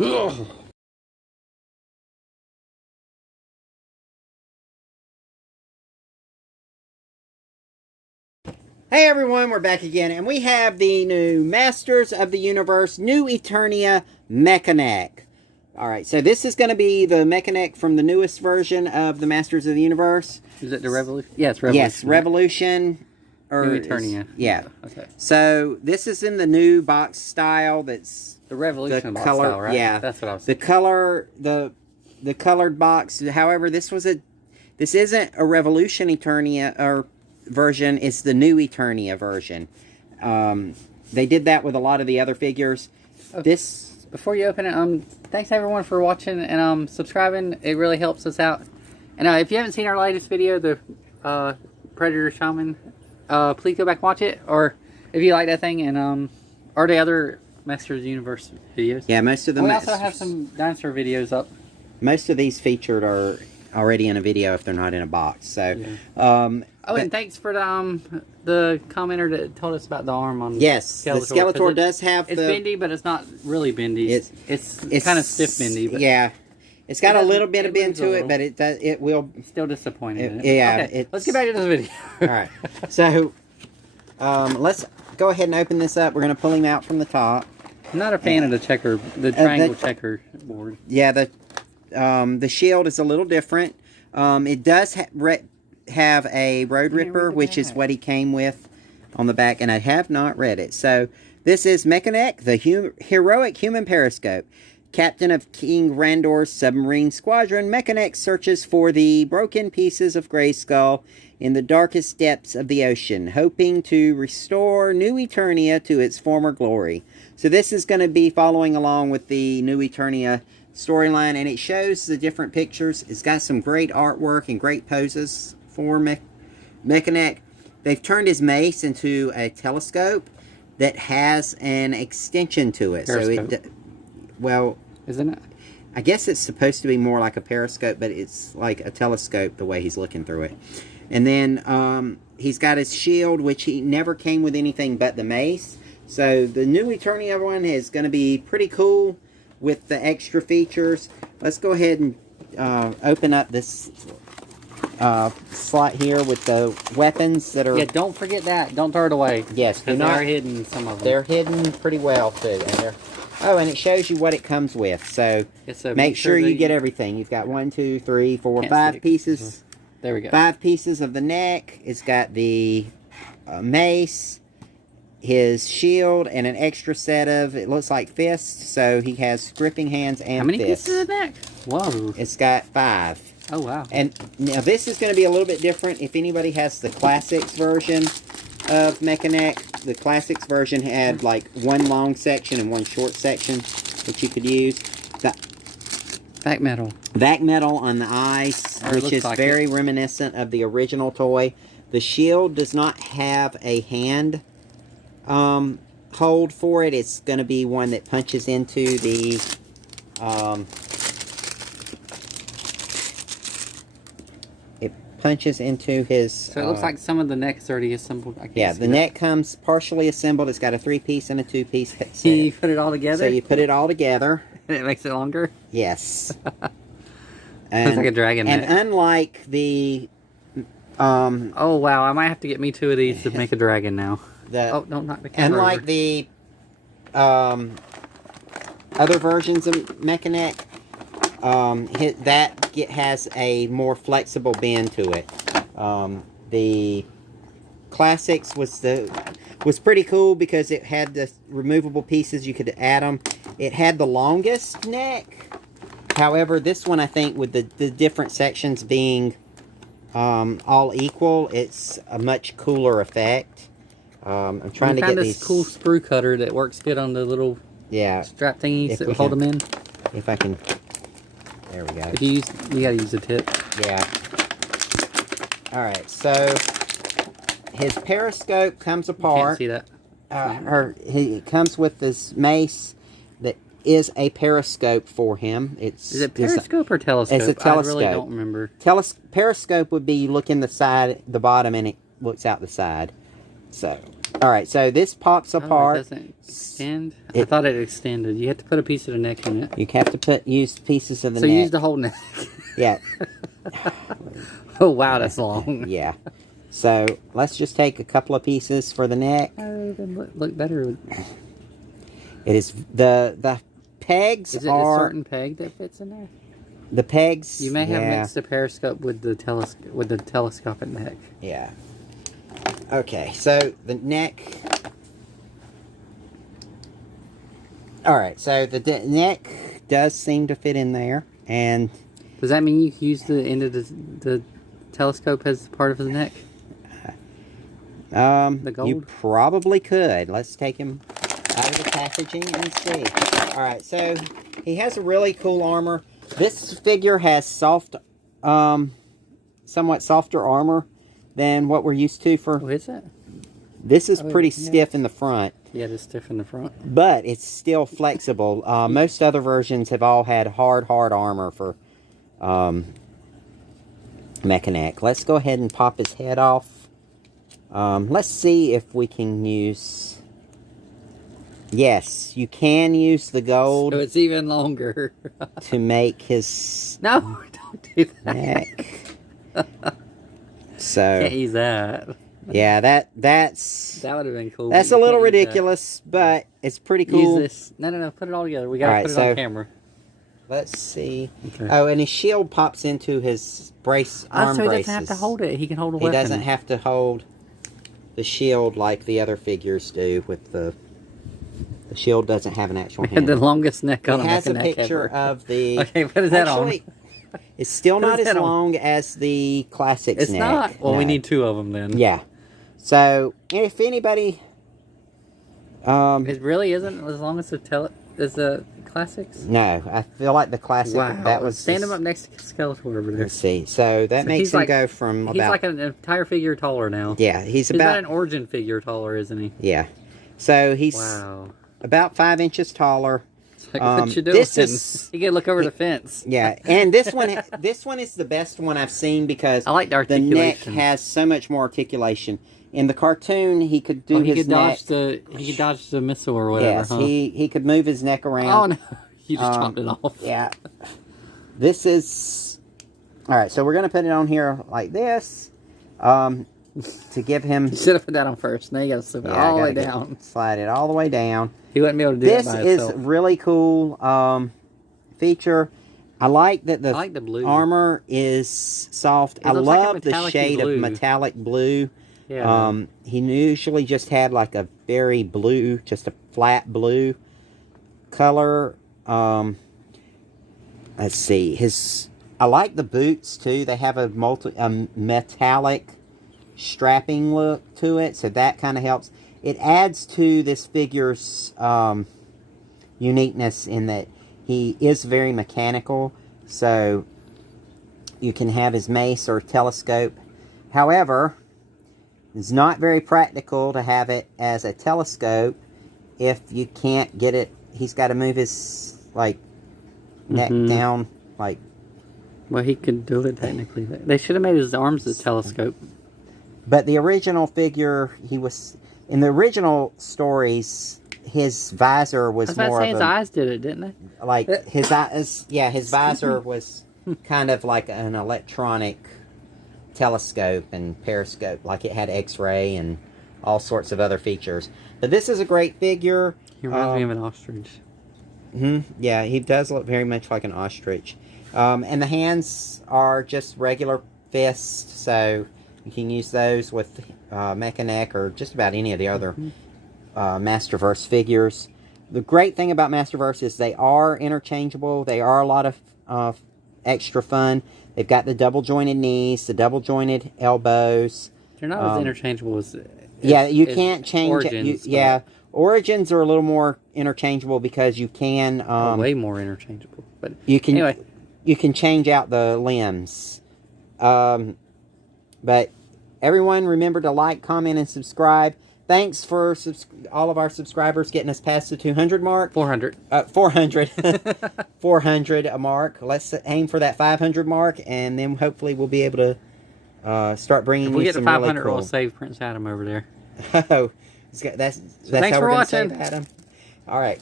Ugh. Hey everyone, we're back again, and we have the new Masters of the Universe, new Eternia Mekaneck. Alright, so this is going to be the Mekaneck from the newest version of the Masters of the Universe. Is it the Revolution? Yeah, it's Revolution. Yes, Revolution. Or new Eternia. Yeah. Okay. So, this is in the new box style that's... The Revolution the box color, style, right? Yeah. That's what I was thinking. thinking. The colored box, however, this isn't a Revolution Eternia, or... version. It's the new Eternia version. They did that with a lot of the other figures. Okay. Before you open it, thanks everyone for watching and subscribing. It really helps us out. And if you haven't seen our latest video, the Predator Shaman, please go back and watch it. Or if you like that thing, and or the other Masters of the Universe videos. Yeah, most of them. We also have some dinosaur videos up. Most of these featured are already in a video if they're not in a box. So. Yeah. And thanks for the commenter that told us about the arm on yes, Skeletor. The Skeletor does have it's bendy, but it's not really bendy. It's kind of stiff bendy. But yeah, it's got a little bit of bend to it, but it will still disappointing. Yeah, okay, let's get back to this video. All right, so let's go ahead and open this up. We're going to pull him out from the top. I'm not a fan of the triangle checker board. Yeah, the shield is a little different. It does have a Road Ripper, which is what he came with on the back, and I have not read it. So, this is Mekaneck, the heroic human periscope. Captain of King Randor's submarine squadron, Mekaneck searches for the broken pieces of Grayskull in the darkest depths of the ocean, hoping to restore New Eternia to its former glory. So, this is going to be following along with the New Eternia storyline, and it shows the different pictures. It's got some great artwork and great poses for Mekaneck. They've turned his mace into a telescope that has an extension to it. Periscope. So well, isn't it? I guess it's supposed to be more like a periscope, but it's like a telescope the way he's looking through it. And then he's got his shield, which he never came with anything but the mace. So the new Eternia one is going to be pretty cool with the extra features. Let's go ahead and open up this slot here with the weapons that are... Yeah, don't forget that. Don't throw it away. Yes, because they're hidden, some of them. They're hidden pretty well, too. And and it shows you what it comes with. So, make sure you get everything. You've got 1, 2, 3, 4, 5 pieces. There we go. 5 pieces of the neck. It's got the mace, his shield, and an extra set of, it looks like fists. So, he has gripping hands and fists. How many pieces of the neck? Whoa. It's got 5. Oh, wow. And now this is going to be a little bit different. If anybody has the Classics version of Mekaneck, the Classics version had like one long section and one short section that you could use. The vac metal. Vac metal on the eyes, which is like very reminiscent of the original toy. The shield does not have a hand hold for it. It's going to be one that punches into the... punches into his... So it looks like some of the neck is already assembled. Yeah, the neck comes partially assembled. It's got a 3-piece and a 2-piece set. You put it all together? So you put it all together. And it makes it longer? Yes. Looks like a dragon neck. And unlike the... oh, wow. I might have to get me 2 of these to make a dragon now. Oh, no, not the camera. Unlike the other versions of Mekaneck, that has a more flexible bend to it. The Classics was pretty cool because it had the removable pieces. You could add them. It had the longest neck. However, this one, I think, with the different sections being all equal, it's a much cooler effect. I'm trying to get these... this cool sprue cutter that works good on the little strap thingies that hold them in. If I can... There we go. You gotta use the tip. Yeah. Alright, so his periscope comes apart. You can't see that. He comes with this mace that is a periscope for him. Is it periscope or telescope? It's a telescope. I really don't remember. Periscope would be you look in the bottom, and it looks out the side. So, All right, so this pops apart. It doesn't extend? I thought it extended. You have to put a piece of the neck in it. You have to use pieces of the neck. So use the whole neck. Yeah. Oh, wow, that's long. Yeah. So let's just take a couple of pieces for the neck. Oh, they look better. It is the pegs Is it are a certain peg that fits in there? the pegs. You may have mixed the periscope with the telescopic neck. Yeah. Okay, so the neck. All right, so the neck does seem to fit in there, and does that mean you can use the end of the telescope as part of his neck? The gold? You probably could. Let's take him out of the packaging and see. All right, so he has a really cool armor. This figure has somewhat softer armor than what we're used to for. What is that? This is pretty stiff in the front. Yeah, it's stiff in the front. But it's still flexible. Most other versions have all had hard armor for Mekaneck. Let's go ahead and pop his head off. Let's see if we can use... Yes, you can use the gold. So it's even longer. To make his... No, don't do that. Neck. So... Can't use that. Yeah, that's... That would have been cool. That's a little ridiculous, but it's pretty cool. Use this. No, put it all together. We gotta put it on camera. Let's see. Okay. Oh, and his shield pops into his arm so he braces. doesn't have to hold it. He can hold a weapon. He doesn't have to hold the shield like the other figures do with the shield doesn't have an actual hand. The longest neck on it a has a Mekaneck picture ever. of the... Okay, what is that actually, on? It's still not as long as the Classics It's neck. not? Well, we need two of them then. Yeah. So, if anybody... it really isn't as long as the Classics? No, I feel like the Classic... Wow. That was Stand him up next to Skeletor over there. Let's see. So, that makes him go from about... He's like an entire figure taller now. Yeah, he's about about an origin figure taller, isn't he? Yeah. So, he's about 5 inches taller. It's like, what you doing? This is... You can look over the fence. Yeah, and this one is the best one I've seen because I like the articulation. neck has so much more articulation. In the cartoon, he could do he his could neck. He could dodge the missile or whatever. Yes, huh? he could move his neck around. Oh no, you just chopped it off. Yeah, this is all right. So we're gonna put it on here like this, to give him. You should have put that on first. Now you gotta slip it all the way down. Slide it all the way down. He wouldn't be able to do this that by himself. This is really cool feature. I like that the blue. armor is soft. I love the shade of metallic blue. Yeah. He usually just had like a very blue, just a flat blue color. Let's see. I like the boots too. They have a metallic strapping look to it, so that kind of helps. It adds to this figure's uniqueness in that he is very mechanical, so you can have his mace or telescope. However, it's not very practical to have it as a telescope if you can't get it. He's got to move his neck down like. Well, he could do it technically. They should have made his arms a telescope. But the original figure, in the original stories, his visor was more of his eyes did it, didn't they? Like his eyes, yeah, his visor was kind of like an electronic telescope and periscope, like it had X-ray and all sorts of other features. But this is a great figure. He reminds me of an ostrich. Yeah, he does look very much like an ostrich. And the hands are just regular fists, so you can use those with Mekaneck or just about any of the other Masterverse figures. The great thing about Masterverse is they are interchangeable. They are a lot of extra fun. They've got the double jointed knees, the double jointed elbows. They're not as interchangeable as you can't change Origins, it. Origins are a little more interchangeable because you can way more interchangeable. But you can anyway, you can change out the limbs. But everyone, remember to like, comment, and subscribe. Thanks for all of our subscribers getting us past the 200 mark. 400. 400. 400 mark. Let's aim for that 500 mark, and then hopefully we'll be able to start bringing you some really cool... If we get to 500, we'll save Prince Adam over there. Oh, That's thanks how for we're going to say watching. about him. All right.